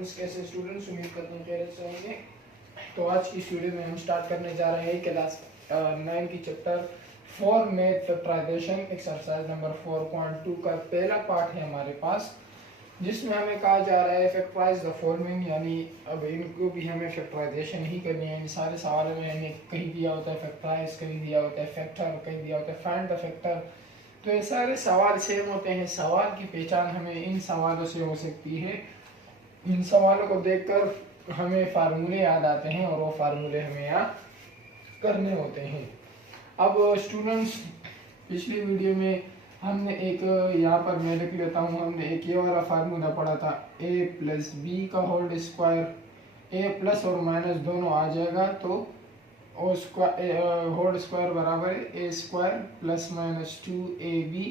Students, कैसे students, उम्मीद करते हैं खैरियत से होंगे। तो आज की इस वीडियो में हम स्टार्ट करने जा रहे हैं क्लास 9 की चैप्टर 4 में फैक्टराइजेशन एक्सरसाइज नंबर 4.2 का पहला पार्ट है हमारे पास, जिसमें हमें कहा जा रहा है फैक्टराइज द फॉलोइंग, यानी अब इनको भी हमें फैक्टराइजेशन ही करनी है। इन सारे सवालों में हमें कहीं दिया होता है फैक्टराइज, कहीं दिया होता है फैक्टर, कहीं दिया होता है फाइंड द फैक्टर। तो ये सारे सवाल सेम होते हैं। सवाल की पहचान हमें इन सवालों से हो सकती है। इन सवालों को देखकर हमें फार्मूले याद आते हैं और वो फार्मूले हमें याद करने होते हैं। अब स्टूडेंट्स, पिछली वीडियो में हमने एक, यहाँ पर मैं लिख लेता हूँ, हमने एक ये वाला फार्मूला पढ़ा था, a प्लस बी का होल स्क्वायर। ए प्लस और माइनस दोनों आ जाएगा तो ओ स्क्वायर होल स्क्वायर बराबर है a square plus minus 2ab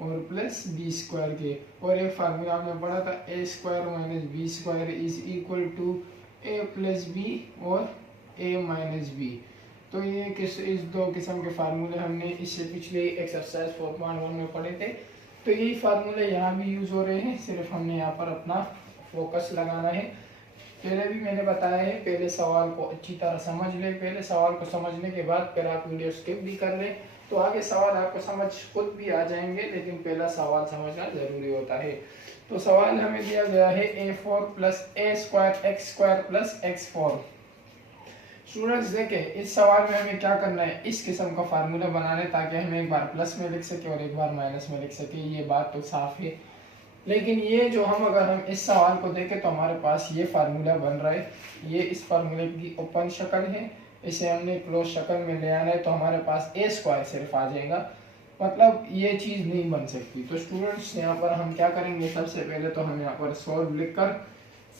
और प्लस बी स्क्वायर के। और एक फार्मूला हमने पढ़ा था a square minus b square is equal to a plus B और ए माइनस बी। तो ये इस दो किस्म के फार्मूले हमने इससे पिछले एक्सरसाइज 4.1 में पढ़े थे। तो यही फार्मूले यहाँ भी यूज हो रहे हैं, सिर्फ हमने यहाँ पर अपना फोकस लगाना है। पहले भी मैंने बताया है, पहले सवाल को अच्छी तरह समझ ले। पहले सवाल को समझने के बाद फिर आप वीडियो स्किप भी कर लें तो आगे सवाल आपको समझ खुद भी आ जाएंगे, लेकिन पहला सवाल समझना जरूरी होता है। तो सवाल हमें दिया गया है a4 plus a square x square plus x4। Students देखें, इस सवाल में हमें क्या करना है, इस किस्म का फार्मूला बनाना है ताकि हम एक बार प्लस में लिख सके और एक बार माइनस में लिख सके। ये बात तो साफ है, लेकिन ये जो अगर हम इस सवाल को देखें तो हमारे पास ये फार्मूला बन रहा है। ये इस फार्मूले की ओपन शक्ल है, इसे हमने क्लोज शक्ल में ले आना है तो हमारे पास ए स्क्वायर सिर्फ आ जाएगा, मतलब ये चीज़ नहीं बन सकती। तो स्टूडेंट्स यहाँ पर हम क्या करेंगे, सबसे पहले तो हम यहाँ पर सॉल्व लिखकर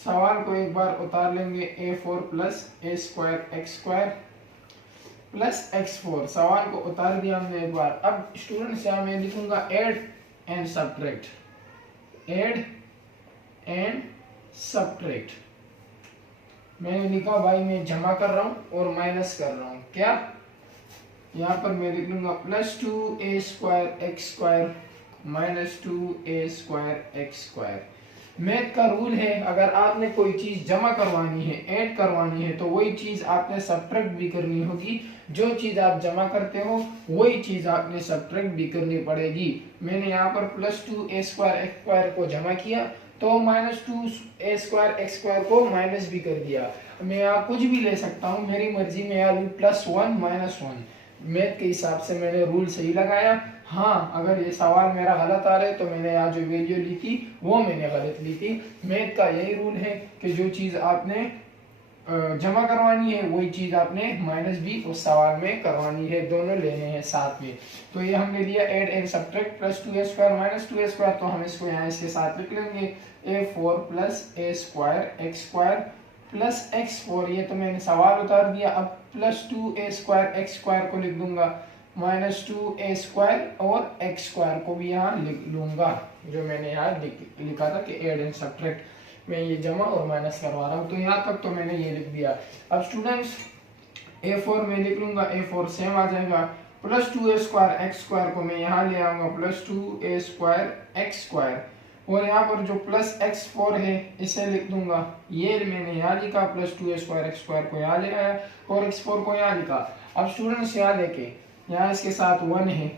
सवाल को एक बार उतार लेंगे। a4 plus a square x square plus x4, सवाल को उतार दिया हमने एक बार। अब स्टूडेंट्स यहाँ मैं लिखूंगा add and subtract, add and subtract. मैंने लिखा भाई मैं जमा कर रहा हूं और माइनस कर रहा हूं। क्या यहाँ पर मैं लिख लूंगा plus 2a square x square minus 2a square x square. Math का रूल है, अगर आपने कोई चीज जमा करवानी है, ऐड करवानी है, तो वही चीज आपने सब्ट्रैक्ट भी करनी होगी। जो चीज आप जमा करते हो वही चीज आपने सब्ट्रैक्ट भी करनी पड़ेगी। मैंने यहाँ पर plus 2a square x square को जमा किया तो minus 2a square x square को माइनस भी कर दिया। मैं यहाँ कुछ भी ले सकता हूँ, मेरी मर्जी में यहाँ +1 -1। मैथ के हिसाब से मैंने रूल सही लगाया। हाँ, अगर ये सवाल मेरा गलत आ रहा है तो मैंने यहाँ जो वैल्यू ली थी वो मैंने गलत ली थी। मैथ का यही रूल है कि जो चीज़ आपने जमा करवानी है वही चीज़ आपने माइनस भी उस सवाल में करवानी है, दोनों लेने हैं साथ में। तो ये हमने लिया add and subtract plus 2a square minus 2a square, तो हम इसको यहाँ इसके साथ लिख लेंगे a4 plus a square x square plus x4। ये तो मैंने सवाल उतार दिया। अब plus 2a square x square को लिख दूंगा माइनस 2a स्क्वायर और एक्स स्क्वायर को भी यहाँ लिख लूंगा, जो मैंने यहाँ लिखा था कि ऐड एंड सब्ट्रैक्ट। मैं ये जमा और माइनस करवा रहा हूँ, तो यहाँ तक तो मैंने ये लिख दिया। अब स्टूडेंट्स a4 में लिख लूंगा, a4 सेम आ जाएगा। Plus 2a square x square को मैं यहाँ ले आऊंगा plus 2a square x square, और यहाँ पर जो प्लस x4 है इसे लिख दूंगा। ये मैंने यहाँ लिखा, plus 2a square x square को यहाँ ले आया और x4 को यहाँ लिखा। अब स्टूडेंट्स यहाँ देखे, यहाँ इसके साथ 1 है,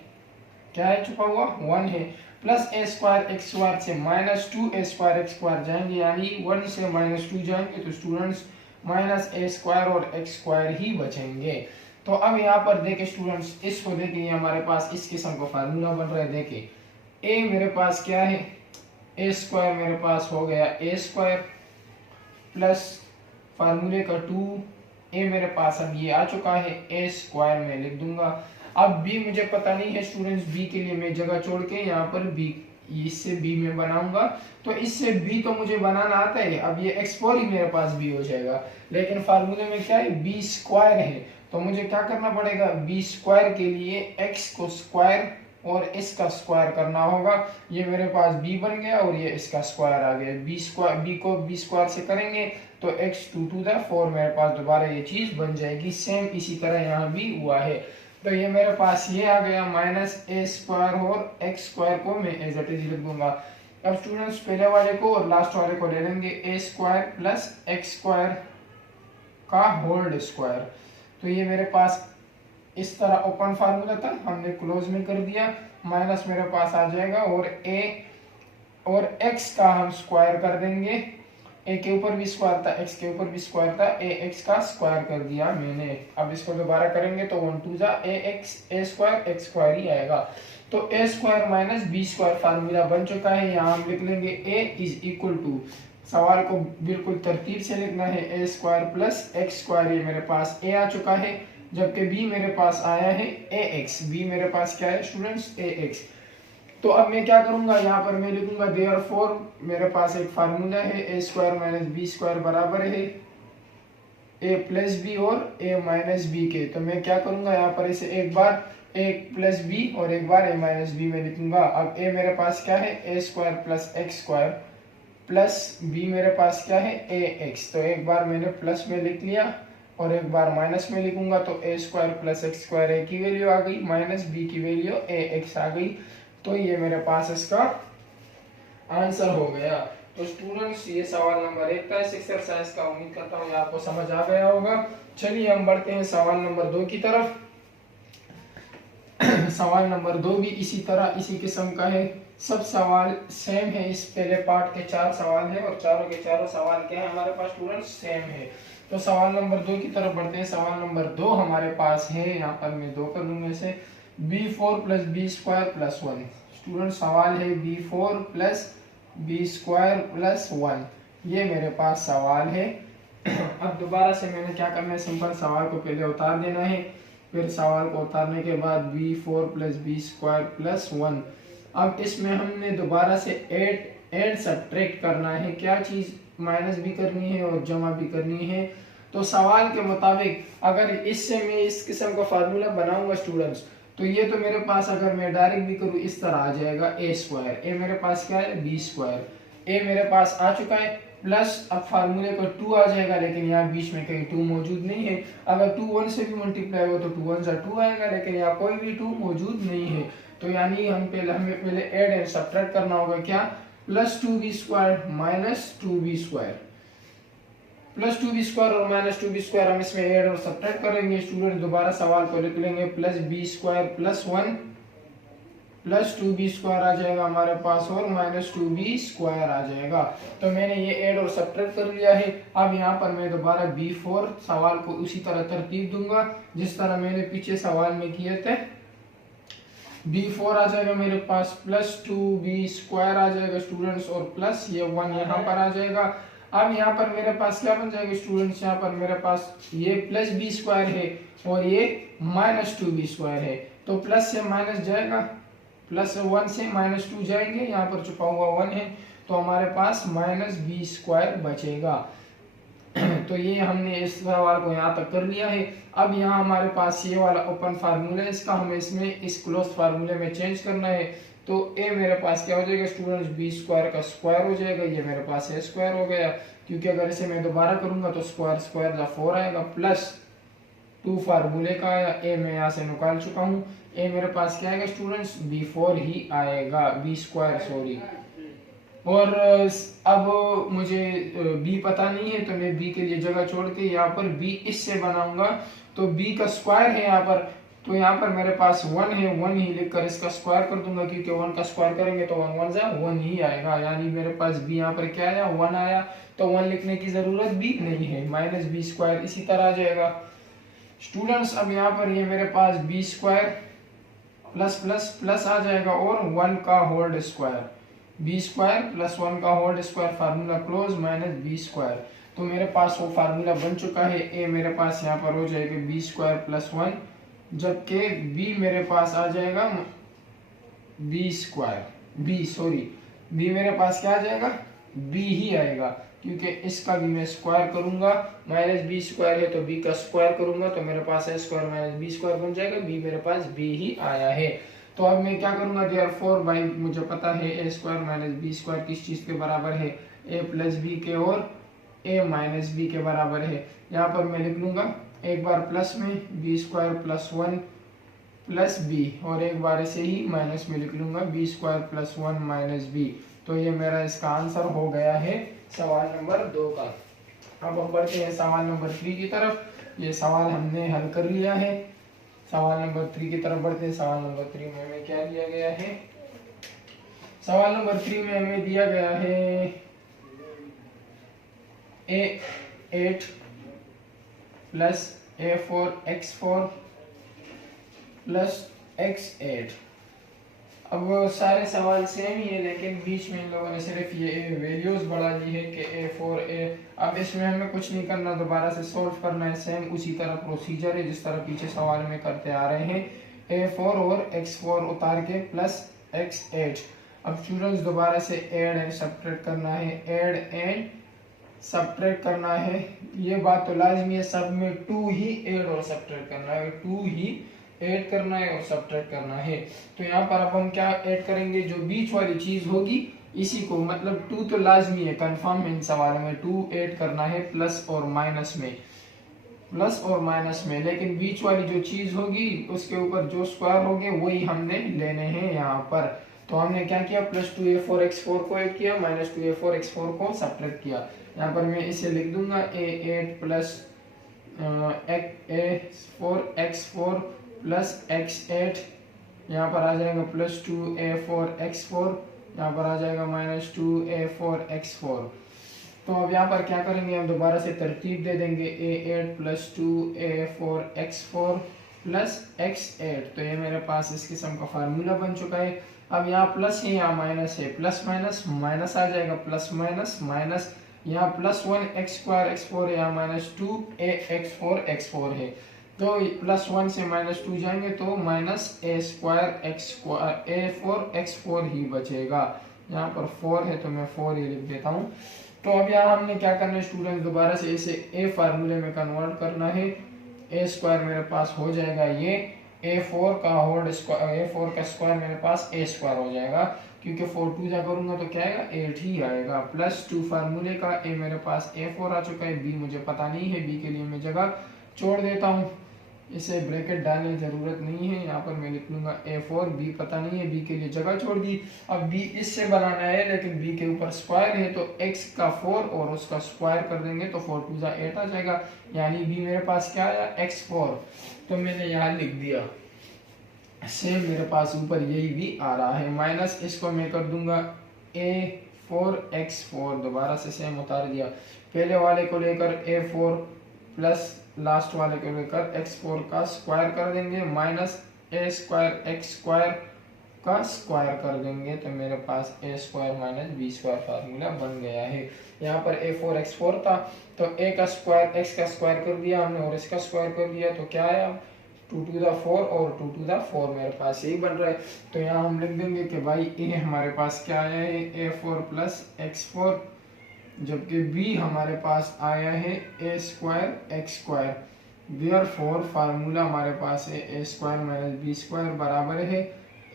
क्या है छुपा हुआ 1 है, plus a square x square से minus 2a square x square जाएंगे, यानी 1 से -2 जाएंगे, तो स्टूडेंट्स माइनस a स्क्वायर और x स्क्वायर ही बचेंगे। तो अब यहाँ पर देखे स्टूडेंट्स, इसको देखे हमारे पास इस किस्म का फार्मूला बन रहा है। देखे a मेरे पास क्या है, ए स्क्वायर मेरे पास हो गया ए स्क्वायर प्लस फार्मूले का 2a मेरे पास अब ये आ चुका है ए स्क्वायर में लिख दूंगा। अब b मुझे पता नहीं है स्टूडेंट्स, b के लिए मैं जगह छोड़ के यहाँ पर b, इससे b में बनाऊंगा, तो इससे b तो मुझे बनाना आता है। अब ये x4 ही मेरे पास b हो जाएगा, लेकिन फार्मूले में क्या है b स्क्वायर है, तो मुझे क्या करना पड़ेगा, b स्क्वायर के लिए x को स्क्वायर और इसका स्क्वायर करना होगा। ये मेरे पास b बन गया और ये इसका स्क्वायर आ गया। b को b स्क्वायर से करेंगे तो x2⁴ मेरे पास दोबारा ये चीज बन जाएगी। सेम इसी तरह यहाँ भी हुआ है। तो ये मेरे पास ये आ गया माइनस a स्क्वायर और x स्क्वायर को मैं एज इट इज लिख दूंगा। अब स्टूडेंट्स पहले वाले को और लास्ट वाले को ले लेंगे ए स्क्वायर प्लस एक्स स्क्वायर का होल स्क्वायर। तो ये मेरे पास इस तरह ओपन फार्मूला था, हमने क्लोज में कर दिया, माइनस मेरे पास आ जाएगा और ए और एक्स का हम स्क्वायर कर देंगे। ए के ऊपर भी स्क्वायर था, एक्स के ऊपर भी स्क्वायर था, ए एक्स का स्क्वायर कर दिया मैंने। अब इसको दोबारा करेंगे तो 1 2 जा a x a square x square ही आएगा। तो a square minus b square formula बन चुका है। यहाँ हम लिख लेंगे ए इज इक्वल टू, सवाल को बिल्कुल तरतीब से लिखना है, a square plus x square. ये मेरे पास ए आ चुका है, जबकि बी मेरे पास आया है ए एक्स। बी मेरे पास क्या है स्टूडेंट्स, ए एक्स। तो अब मैं क्या करूंगा, यहाँ पर मैं लिखूंगा देयरफॉर मेरे पास एक फार्मूला है, a square minus b square बराबर है ए प्लस बी और ए माइनस बी के। तो मैं क्या करूंगा, यहाँ पर इसे एक बार ए प्लस बी और एक बार ए माइनस बी में लिखूंगा। अब ए मेरे पास क्या है, a square plus x square plus b मेरे पास क्या है, ए एक्स। तो एक बार मैंने प्लस में लिख लिया और एक बार माइनस में लिखूंगा। तो a square plus x square ए की वैल्यू आ गई, माइनस बी की वैल्यू ए एक्स आ गई। तो ये मेरे पास इसका आंसर हो गया। तो स्टूडेंट्स ये सवाल नंबर 1 था इस एक्सरसाइज का। उम्मीद करता हूँ आपको समझ आ गया होगा। चलिए हम बढ़ते हैं सवाल नंबर 2 की तरफ। सवाल नंबर 2 भी इसी तरह इसी किस्म का है। सब सवाल सेम है, इस पहले पार्ट के 4 सवाल है और चारों के चारों सवाल क्या है हमारे पास स्टूडेंट्स, सेम है। तो सवाल नंबर 2 की तरफ बढ़ते हैं। सवाल नंबर 2 हमारे पास है, यहाँ पर मैं 2 कर दूंगा इसे, b4 plus B square plus 1। Student सवाल है b4 plus B square plus 1, ये मेरे पास सवाल है। अब दोबारा से मैंने क्या करना है, सिंपल सवाल को पहले उतार देना है, फिर सवाल को उतारने के बाद b4 plus B square plus 1। अब इसमें हमने दोबारा से एड सब्ट्रैक्ट करना है, क्या चीज, माइनस भी करनी है और जमा भी करनी है। तो सवाल के मुताबिक अगर इससे मैं इस किस्म का फार्मूला बनाऊंगा स्टूडेंट्स, तो ये तो मेरे पास अगर मैं डायरेक्ट भी करूँ इस तरह आ जाएगा ए स्क्वायर, ए मेरे पास क्या है बी स्क्वायर, ए मेरे पास आ चुका है प्लस अब फार्मूले का 2 आ जाएगा, लेकिन यहाँ बीच में कहीं 2 मौजूद नहीं है। अगर 2 1 से भी मल्टीप्लाई हो तो 2 1 से 2 आएगा, लेकिन यहाँ कोई भी 2 मौजूद नहीं है। तो यानी हमें पहले ऐड एंड सब्ट्रैक्ट करना होगा, क्या, plus 2b square minus 2b square, plus 2b square और माइनस 2b स्क्वायर हम इसमें ऐड और सब्ट्रैक्ट करेंगे। स्टूडेंट दोबारा सवाल को लिख लेंगे, प्लस b स्क्वायर प्लस 1 प्लस 2b स्क्वायर आ जाएगा हमारे पास और माइनस 2b स्क्वायर आ जाएगा। तो मैंने ये ऐड और सब्ट्रैक्ट कर लिया है। अब यहाँ पर मैं दोबारा b4 सवाल को उसी तरह तरतीब दूंगा जिस तरह मैंने पीछे सवाल में किए थे। b4 आ जाएगा मेरे पास, प्लस 2b स्क्वायर आ जाएगा स्टूडेंट्स और प्लस ये 1 यहाँ पर आ जाएगा। अब यहाँ पर मेरे पास क्या बन जाएगा स्टूडेंट्स, यहाँ पर मेरे पास ये प्लस b स्क्वायर है और ये माइनस 2b स्क्वायर है। तो प्लस से माइनस जाएगा, प्लस 1 से माइनस 2 जाएंगे, यहाँ पर छुपा हुआ 1 है, तो हमारे पास माइनस b स्क्वायर बचेगा। तो ये हमने इस सवाल को यहाँ तक कर लिया है। अब यहाँ हमारे पास ये वाला ओपन फार्मूला है, इसका हमें इसमें इस क्लोज फार्मूले में चेंज करना है। तो ए मेरे पास क्या हो जाएगा स्टूडेंट्स, बी स्क्वायर का स्क्वायर हो जाएगा, ये मेरे पास ए स्क्वायर हो गया, क्योंकि अगर इसे मैं दोबारा करूंगा तो स्क्वायर स्क्वायर का 4 आएगा, प्लस 2 फार्मूले का आया, ए मैं यहाँ से निकाल चुका हूँ, ए मेरे पास क्या आएगा स्टूडेंट्स, b4 ही आएगा, बी स्क्वायर सॉरी। और अब मुझे b पता नहीं है तो मैं b के लिए जगह छोड़ के यहाँ पर b इससे बनाऊंगा। तो b का स्क्वायर है यहाँ पर, तो यहाँ पर मेरे पास 1 है, 1 ही लिखकर इसका स्क्वायर कर दूंगा, क्योंकि 1 का स्क्वायर करेंगे तो 1 1 जा 1 ही आएगा, यानी मेरे पास b यहाँ पर क्या आया 1 आया। तो 1 लिखने की जरूरत भी नहीं है, माइनस b स्क्वायर इसी तरह आ जाएगा स्टूडेंट्स। अब यहाँ पर ये मेरे पास b square plus plus plus आ जाएगा और 1 का whole square, b square plus 1 का whole square, formula close minus b square. तो मेरे पास वो फार्मूला बन चुका है। ए मेरे पास यहाँ पर हो जाएगा बी स्क्वायर प्लस 1, जबकि बी मेरे पास आ जाएगा बी स्क्वायर, बी मेरे पास क्या आ जाएगा, बी ही आएगा, क्योंकि इसका भी मैं स्क्वायर करूंगा, माइनस बी स्क्वायर है तो बी का स्क्वायर करूंगा तो मेरे पास ए स्क्वायर माइनस बी स्क्वायर बन जाएगा, बी मेरे पास बी ही आया है। तो अब मैं क्या करूंगा, देयरफॉर बाई मुझे पता है a square minus b square किस चीज के बराबर है, ए प्लस बी के और ए माइनस बी के बराबर है। यहाँ पर मैं लिख लूंगा एक बार प्लस में B square plus 1 plus B और एक बार ऐसे ही माइनस में लिख लूंगा B square plus 1 minus B. तो ये मेरा इसका आंसर हो गया है सवाल नंबर 2 का। अब हम बढ़ते हैं सवाल नंबर 3 की तरफ। ये सवाल हमने हल कर लिया है। सवाल नंबर 3 की तरफ बढ़ते हैं। सवाल नंबर 3 में हमें क्या दिया गया है? सवाल नंबर 3 में हमें दिया गया है A8 plus A4x4 plus x8। अब सारे सवाल सेम ही है, लेकिन बीच में इन लोगों ने सिर्फ ये वैल्यूज बढ़ा ली है कि A4A। अब इसमें हमें कुछ नहीं करना, दोबारा से सॉल्व करना है। सेम उसी तरह प्रोसीजर है जिस तरह पीछे सवाल में करते आ रहे हैं। A4 और x4 उतार के प्लस x8। अब स्टूडेंट्स दोबारा से ऐड एंड सब्ट्रैक्ट करना है, ऐड एंड सब्ट्रैक्ट करना है। ये बात तो लाजमी है, सब में 2 ही ऐड और सब्ट्रैक्ट करना है, 2 ही ऐड करना है और सब्ट्रैक्ट करना है। तो यहाँ पर अब हम क्या ऐड करेंगे? जो बीच वाली चीज होगी इसी को, मतलब 2 तो लाजमी है, कंफर्म है इन सवाल में 2 ऐड करना है प्लस और माइनस में, प्लस और माइनस में। लेकिन बीच वाली जो चीज होगी उसके ऊपर जो स्क्वायर होंगे वही हमने लेने हैं यहाँ पर। तो हमने क्या किया? प्लस 2A4x4 को ऐड किया, माइनस 2A4x4 को सब्ट्रैक्ट किया। यहाँ पर मैं इसे लिख दूंगा A8 plus A4x4 plus x8। यहाँ पर आ जाएगा प्लस 2A4x4, यहाँ पर आ जाएगा माइनस 2A4x4। तो अब यहाँ पर क्या करेंगे? हम दोबारा से तरतीब दे देंगे A8 plus 2A4x4 plus x8। तो ये मेरे पास इस किस्म का फार्मूला बन चुका है। अब यहाँ प्लस है, यहाँ माइनस है, प्लस माइनस माइनस आ जाएगा, प्लस माइनस माइनस, यहाँ प्लस 1x2 x4 है, यहाँ माइनस 2A4 x4 है। तो प्लस 1 से माइनस 2 जाएंगे तो माइनस A4 x4 ही बचेगा। यहाँ पर 4 है तो मैं 4 ही लिख देता हूँ। तो अब यहाँ हमने क्या करना है स्टूडेंट? दोबारा से इसे A फार्मूले में कन्वर्ट करना है। A² मेरे पास हो जाएगा ये A4 का होल स्क्वायर, A4 का स्क्वायर मेरे पास A² हो जाएगा, क्योंकि 4 2 जा करूंगा तो क्या आएगा? 8 ही आएगा। प्लस 2 फार्मूले का A मेरे पास A4 आ चुका है, B मुझे पता नहीं है, B के लिए मैं जगह छोड़ देता हूँ, इसे ब्रैकेट डालने की जरूरत नहीं है। यहाँ पर मैं लिख लूंगा A4, B पता नहीं है, B के लिए जगह छोड़ दी। अब B इससे बनाना है, लेकिन B के ऊपर स्क्वायर है तो x का 4 और उसका स्क्वायर कर देंगे तो 4 2 जा 8 आ जाएगा, यानी B मेरे पास क्या आया? x4। तो मैंने यहाँ लिख दिया। सेम मेरे पास ऊपर यही भी आ रहा है, माइनस इसको मैं कर दूंगा A4x4, दोबारा से सेम उतार दिया। पहले वाले को लेकर A4 प्लस लास्ट वाले को लेकर x4 का स्क्वायर कर देंगे, माइनस A² x² का स्क्वायर कर देंगे तो मेरे पास A² माइनस B² फार्मूला बन गया है। यहाँ पर A4 x4 था तो A का स्क्वायर x का स्क्वायर कर दिया हमने और इसका स्क्वायर कर दिया तो क्या आया? 2 to the 4 और 2 to the 4 मेरे पास यही बन रहा है। तो यहाँ हम लिख देंगे कि भाई A हमारे पास क्या आया है? A4 प्लस x4, जबकि B हमारे पास आया है A² x²। देयरफॉर फार्मूला हमारे पास है A² माइनस B² बराबर है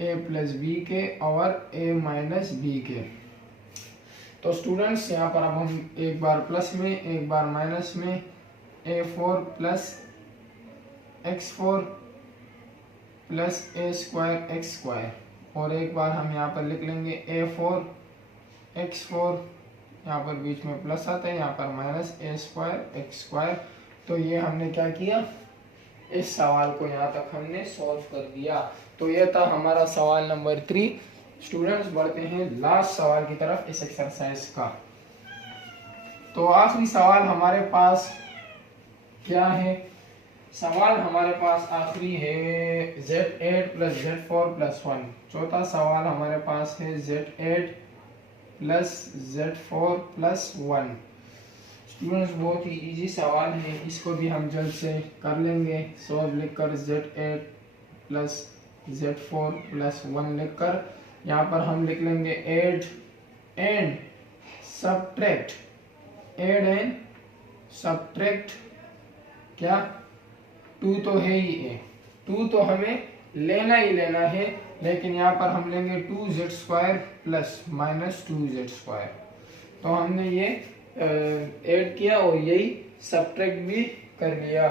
A प्लस B के और A माइनस B के। तो स्टूडेंट्स यहाँ पर अब हम एक बार प्लस में एक बार माइनस में A4 plus x4 plus A² x² और एक बार हम यहाँ पर लिख लेंगे A4 x4, यहाँ पर बीच में प्लस आता है, यहाँ पर माइनस A² x²। तो ये हमने क्या किया? इस सवाल को यहाँ तक हमने सॉल्व कर दिया। तो ये था हमारा सवाल नंबर 3। स्टूडेंट्स बढ़ते हैं लास्ट सवाल की तरफ इस एक्सरसाइज का। तो आखिरी सवाल हमारे पास क्या है? सवाल हमारे पास आखिरी है Z8 प्लस Z4 प्लस 1। चौथा सवाल हमारे पास है Z8 plus Z4 plus 1। Students बहुत ही इजी सवाल है, इसको भी हम जल्द से कर लेंगे। सॉल्व लिखकर Z8 प्लस Z4 प्लस 1 लिखकर यहाँ पर हम लिख लेंगे add and subtract, add and subtract क्या? 2 तो है ही है, 2 तो हमें लेना ही लेना है, लेकिन यहाँ पर हम लेंगे 2z² प्लस माइनस 2z²। तो हमने ये ऐड किया और यही सब्ट्रैक्ट भी कर लिया।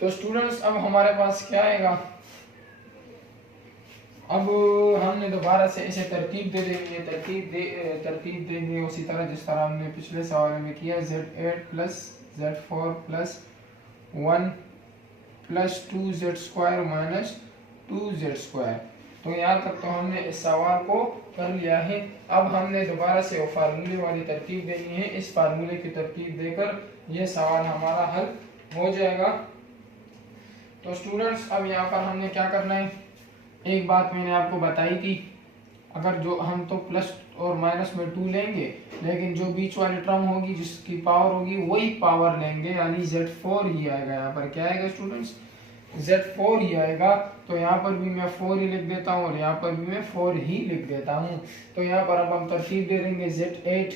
तो स्टूडेंट्स अब हमारे पास क्या आएगा? अब हमने दोबारा से इसे तरतीब दे देंगे, तरतीब देंगे उसी तरह जिस तरह हमने पिछले सवाल में किया। Z8 plus Z4 plus 1 plus 2Z² minus 2Z²। तो यहाँ तक तो हमने इस सवाल को कर लिया है। अब हमने दोबारा से फार्मूले वाली तरतीब देनी है। इस फार्मूले की तरतीब देकर यह सवाल हमारा हल हो जाएगा। तो स्टूडेंट्स अब यहाँ पर हमने क्या करना है, एक बात मैंने आपको बताई थी, अगर जो हम तो प्लस और माइनस में 2 लेंगे, लेकिन जो बीच वाली टर्म होगी जिसकी पावर होगी वही पावर लेंगे, यानी Z4 ही आएगा। यहाँ पर क्या आएगा स्टूडेंट्स, Z4 ही आएगा। तो यहाँ पर भी मैं 4 ही लिख देता हूँ और यहाँ पर भी मैं 4 ही लिख देता हूँ। तो यहाँ पर अब हम तरतीब दे देंगे Z8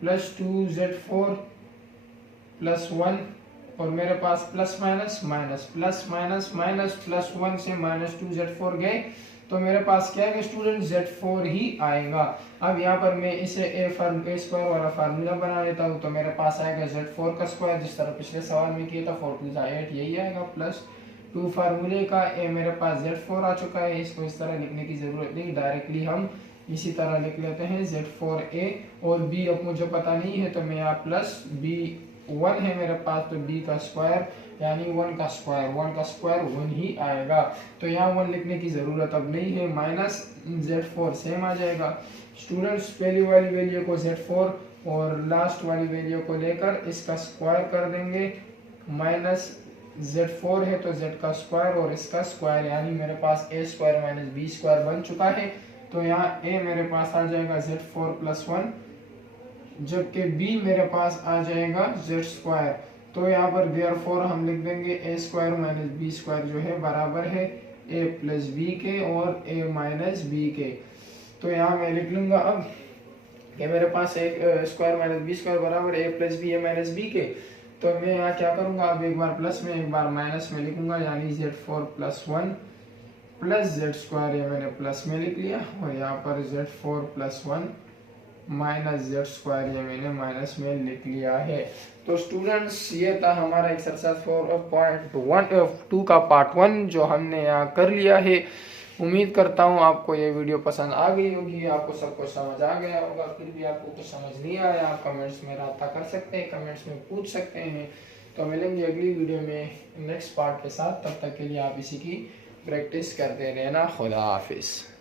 प्लस 2Z4 प्लस 1, और मेरे पास plus minus minus plus minus minus plus 1 से माइनस 2Z4 गए, तो मेरे पास क्या है स्टूडेंट, Z4 ही आएगा। अब यहाँ पर मैं इसे ए स्क्वायर वाला फार्मूला बना लेता हूँ। तो मेरे पास आएगा Z4 का स्क्वायर, जिस तरह पिछले सवाल में किया था 4 2 8, यही आएगा, प्लस 2 फार्मूले का ए मेरे पास Z4 आ चुका है। इसको इस तरह लिखने की जरूरत नहीं, डायरेक्टली हम इसी तरह लिख लेते हैं Z4A, और B अब मुझे पता नहीं है तो मैं यहाँ प्लस B1 है मेरे पास, तो B का स्क्वायर यानी 1 का स्क्वायर 1 ही आएगा। तो यहाँ 1 लिखने की जरूरत अब नहीं है, माइनस Z4 सेम आ जाएगा। स्टूडेंट्स पहली वाली वैल्यू को Z4 और लास्ट वाली वैल्यू को लेकर इसका स्क्वायर कर देंगे, माइनस Z4 है तो Z का स्क्वायर और इसका स्क्वायर, यानी मेरे पास A square minus B square बन चुका है। तो यहाँ A मेरे पास आ जाएगा Z4 प्लस 1, जबकि B मेरे पास आ जाएगा Z²। तो यहाँ पर देयरफॉर हम लिख देंगे A square minus B square जो है बराबर है A प्लस B के और A माइनस B के। तो यहाँ मैं लिख लूँगा अब कि मेरे पास A square minus B square बराबर A plus B A minus B के। तो मैं यहाँ क्या करूँगा, अब एक बार प्लस में एक बार माइनस में लिखूँगा, यानी Z4 प्लस 1 प्लस Z² ये मैंने प्लस में लिख लिया, और यहाँ पर Z4 प्लस 1 माइनस Z² ये मैंने माइनस में लिख लिया है। तो स्टूडेंट्स ये था हमारा एक्सरसाइज 4.2 का पार्ट 1 जो हमने यहाँ कर लिया है। उम्मीद करता हूँ आपको ये वीडियो पसंद आ गई होगी, आपको सब कुछ समझ आ गया होगा। फिर भी आपको कुछ समझ नहीं आया, आप कमेंट्स में राब्ता कर सकते हैं, कमेंट्स में पूछ सकते हैं। तो मिलेंगे अगली वीडियो में नेक्स्ट पार्ट के साथ, तब तक के लिए आप इसी की प्रैक्टिस करते रहना। खुदा हाफिज़।